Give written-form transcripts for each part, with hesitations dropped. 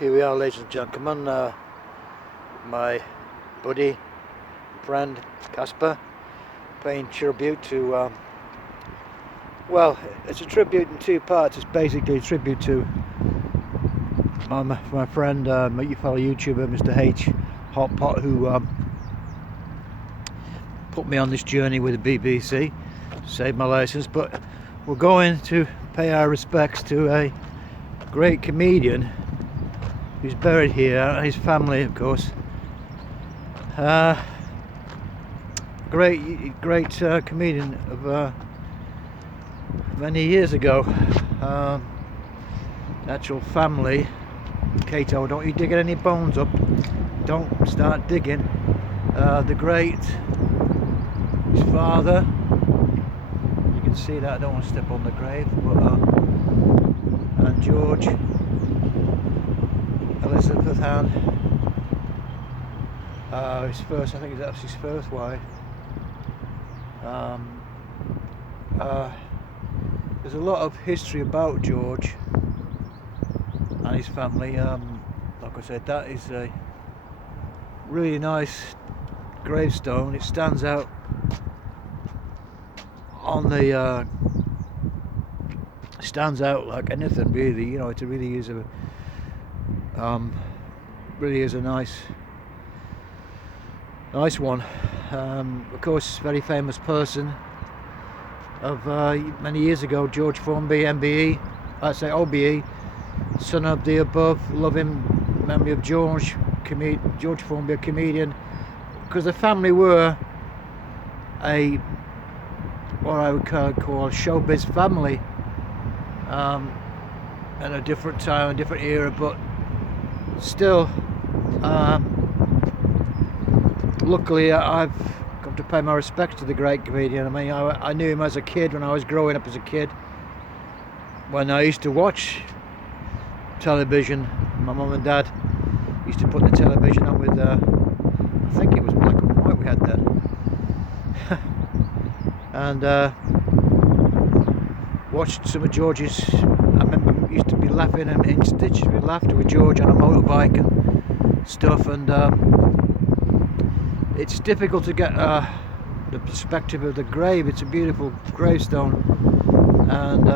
Here we are, ladies and gentlemen. My buddy, friend Casper, paying tribute to, well, it's a tribute in two parts. It's basically a tribute to my friend, my fellow YouTuber, Mr. H Hotbot, who put me on this journey with the BBC, saved my license. But we're going to pay our respects to a great comedian who's buried here, his family, of course. Great comedian of many years ago. Actual family. Cato, don't you dig any bones up? Don't start digging. The great, his father. You can see that. I don't want to step on the grave, but and George. Elizabeth Ann, his first, I think that was his first wife. There's a lot of history about George and his family. Like I said, that is a really nice gravestone. It stands out on the stands out like anything, really. You know, it really is a nice one. Of course, very famous person of many years ago, George Formby, MBE, I say OBE, son of the above, loving memory of George Formby, a comedian, because the family were what I would call a showbiz family, at a different time, a different era, but still, luckily I've come to pay my respects to the great comedian. I mean, I knew him as a kid, when I was growing up as a kid, when I used to watch television. My mum and dad used to put the television on with, I think it was black and white we had then, and watched some of George's. I remember we used to be laughing and in stitches with laughter with George on a motorbike and stuff, and it's difficult to get the perspective of the grave. It's a beautiful gravestone, and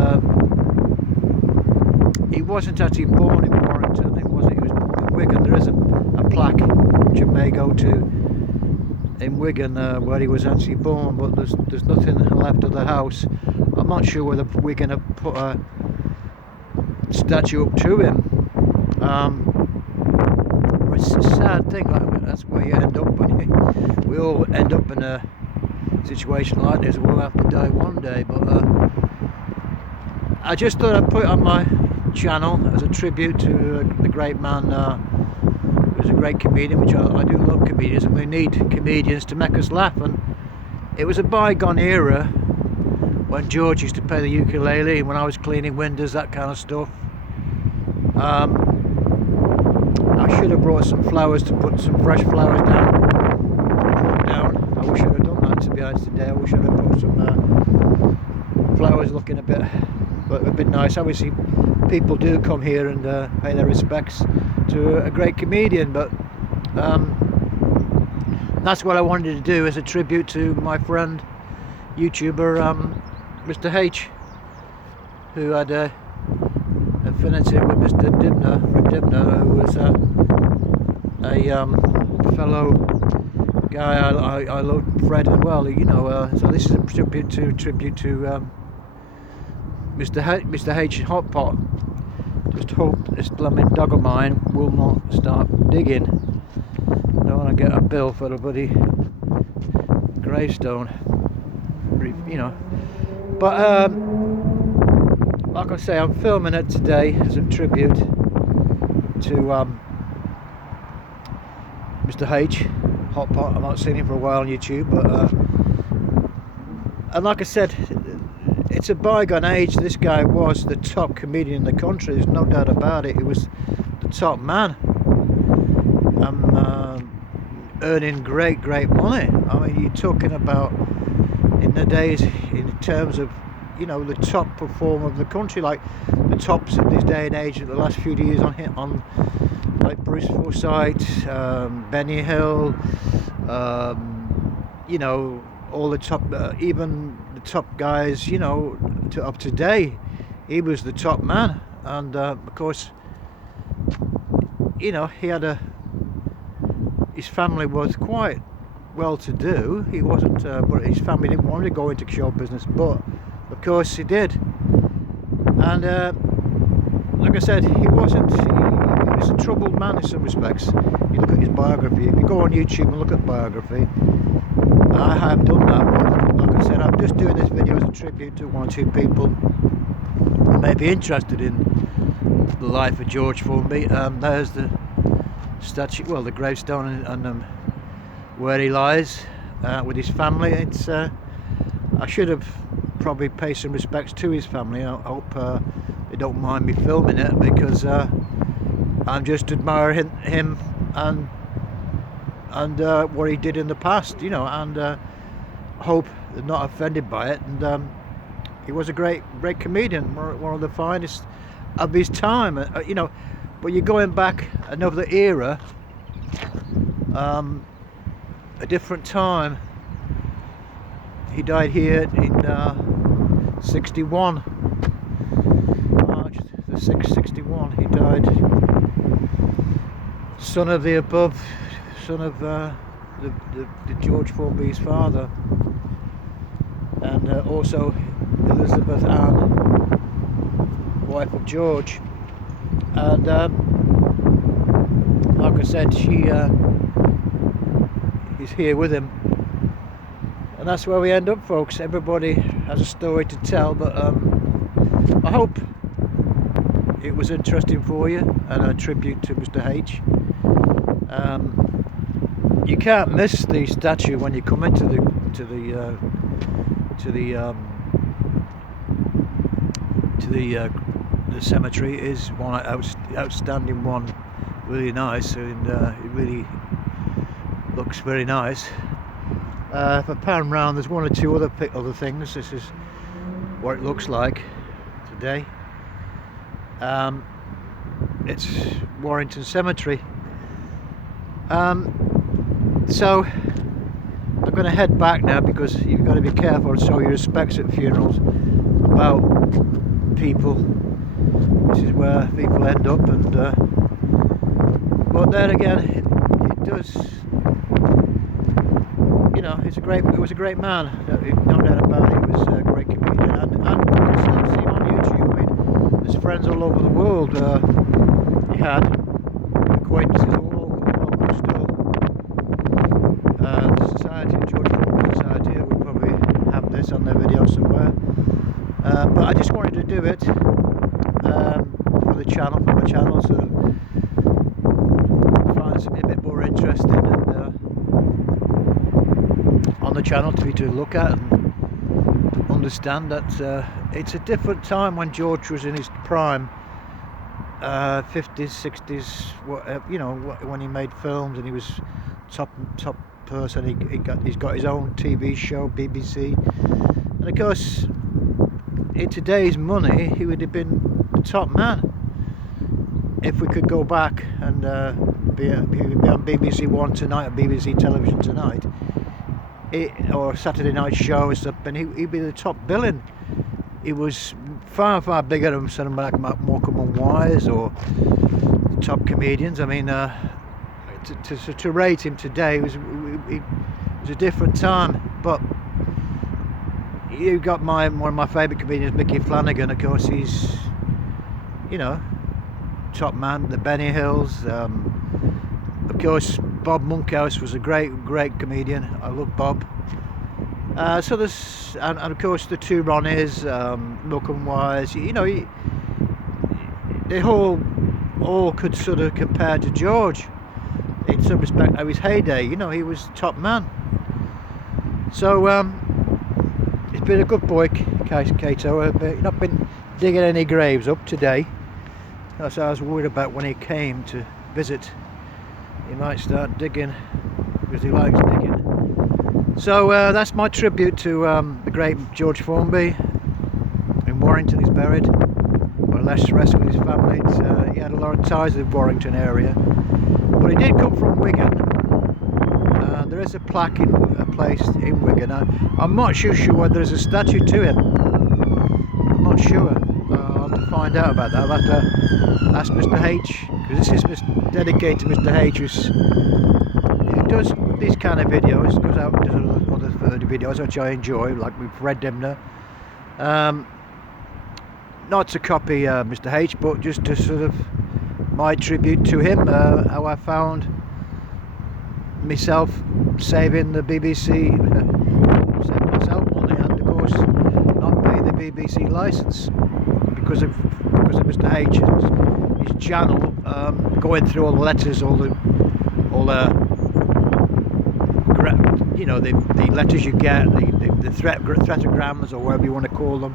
he wasn't actually born in Warrington. He was born in Wigan. There is a plaque which you may go to in Wigan where he was actually born, but there's nothing left of the house. I'm not sure whether we're going to put a statue up to him. It's a sad thing, like that's where you end up when we all end up in a situation like this. We'll have to die one day, but I just thought I'd put it on my channel as a tribute to the great man who was a great comedian, which I do love comedians, and we need comedians to make us laugh. And it was a bygone era when George used to play the ukulele, when I was cleaning windows, that kind of stuff. I should have brought some flowers to put some fresh flowers down. I wish I'd have done that, to be honest, today. I wish I'd have put some flowers looking a bit nice. Obviously, people do come here and pay their respects to a great comedian, but that's what I wanted to do as a tribute to my friend, YouTuber, Mr. H, who had a affinity with Mr. Dibner, who was a fellow guy. I love Fred as well, you know. So this is a tribute to Mr. H Hotbot. Just hope this blooming dog of mine will not start digging. I don't want to get a bill for the bloody gravestone, you know. But like I say, I'm filming it today as a tribute to Mr. H Hotbot. I've not seen him for a while on YouTube, but and like I said, it's a bygone age. This guy was the top comedian in the country. There's no doubt about it. He was the top man. Earning great money. I mean, you're talking about in the days, in terms of you know, the top performer of the country, like the tops of this day and age of the last few years on like Bruce Forsyth, Benny Hill, you know, all the top, even the top guys, you know, up to date. He was the top man, and of course, you know, he had his family was quite well to do. He wasn't, but his family didn't want to go into show business, but of course he did. And like I said, he was a troubled man in some respects. You look at his biography, if you go on YouTube and look at the biography, I have done that, but like I said, I'm just doing this video as a tribute to one or two people who may be interested in the life of George Formby. There's the statue, well, the gravestone, and where he lies with his family. It's I should have probably paid some respects to his family. I hope they don't mind me filming it, because I'm just admiring him and what he did in the past, you know, and hope they're not offended by it. And he was a great comedian, one of the finest of his time, you know. But you're going back another era, a different time. He died here in 61, March the 6th, 61. He died, son of the above, son of the George Formby's father, and also Elizabeth Ann, wife of George. And like I said, she is here with him, and that's where we end up, folks. Everybody has a story to tell, but I hope it was interesting for you, and a tribute to Mr. H. You can't miss the statue when you come into the cemetery. Is one outstanding one, really nice, and it really looks very nice. If I pan round, there's one or two other things. This is what it looks like today. It's Warrington Cemetery. So I'm going to head back now, because you've got to be careful and show your respects at funerals about people. This is where people end up, and but then again, it does, you know, it was a great man, no doubt about it. He was a great comedian, and you can still see him on YouTube. I mean, there's friends all over the world. He had acquaintances all over the world still. The Society, George Formby Society, will probably have this on their video somewhere. But I just wanted to do it for the channel, for my channel, so find something a bit more interesting and on the channel for you to look at and understand that it's a different time when George was in his prime, 50s, 60s, whatever, you know, when he made films and he was top person. He's got his own TV show, BBC, and of course, in today's money, he would have been the top man if we could go back and he would be on BBC One tonight, or BBC Television Tonight, or Saturday Night Show or something. He'd be the top billing. He was far bigger than someone like Morecambe and Wise or the top comedians. I mean, to rate him today was a different time. But you got one of my favourite comedians, Mickey Flanagan. Of course, he's, you know, top man. The Benny Hills. Of course, Bob Monkhouse was a great comedian. I love Bob. So there's, and of course the two Ronnies, Morecambe Wise. You know, they all could sort of compare to George in some respect of his heyday. You know, he was top man. So he's been a good boy, Cato. I've not been digging any graves up today. That's what I was worried about when he came to visit. He might start digging, because he likes digging. So that's my tribute to the great George Formby. Warrington he's buried, or less rest with his family. He had a lot of ties with the Warrington area, but he did come from Wigan. There is a plaque in a place in Wigan. I'm not sure whether there's a statue to him. I'm not sure. I'll have to find out about that. I'll have to ask Mr H, because this is dedicated to Mr H, who does these kind of videos, goes out and does other videos which I enjoy, like with Red Dimner. Not to copy Mr H, but just to sort of my tribute to him, how I found myself saving the BBC, saving myself money, and of course not paying the BBC licence because of Mr H, his channel, going through all the letters, all the you know, the letters you get, the threatograms, or whatever you want to call them.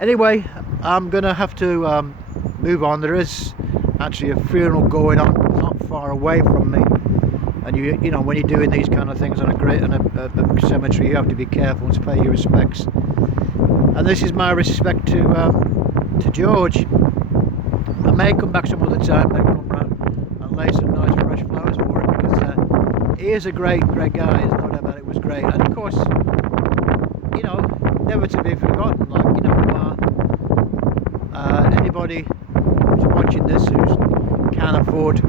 Anyway, I'm gonna have to move on. There is actually a funeral going on not far away from me, and you know, when you're doing these kind of things on a cemetery, you have to be careful to pay your respects. And this is my respect to George. I may come back some other time, maybe come round and lay some nice fresh flowers for him, because he is a great guy. There's no doubt about it. It was great, and of course, you know, never to be forgotten. Like, you know, anybody who's watching this who can't afford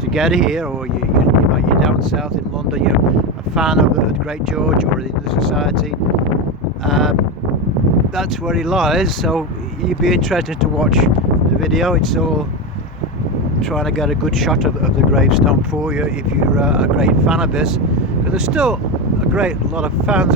to get here, or you're down south in London, you're a fan of the great George or in the society, that's where he lies. So you'd be interested to watch the video. It's all trying to get a good shot of the gravestone for you if you're a great fan of this, because there's still a great lot of fans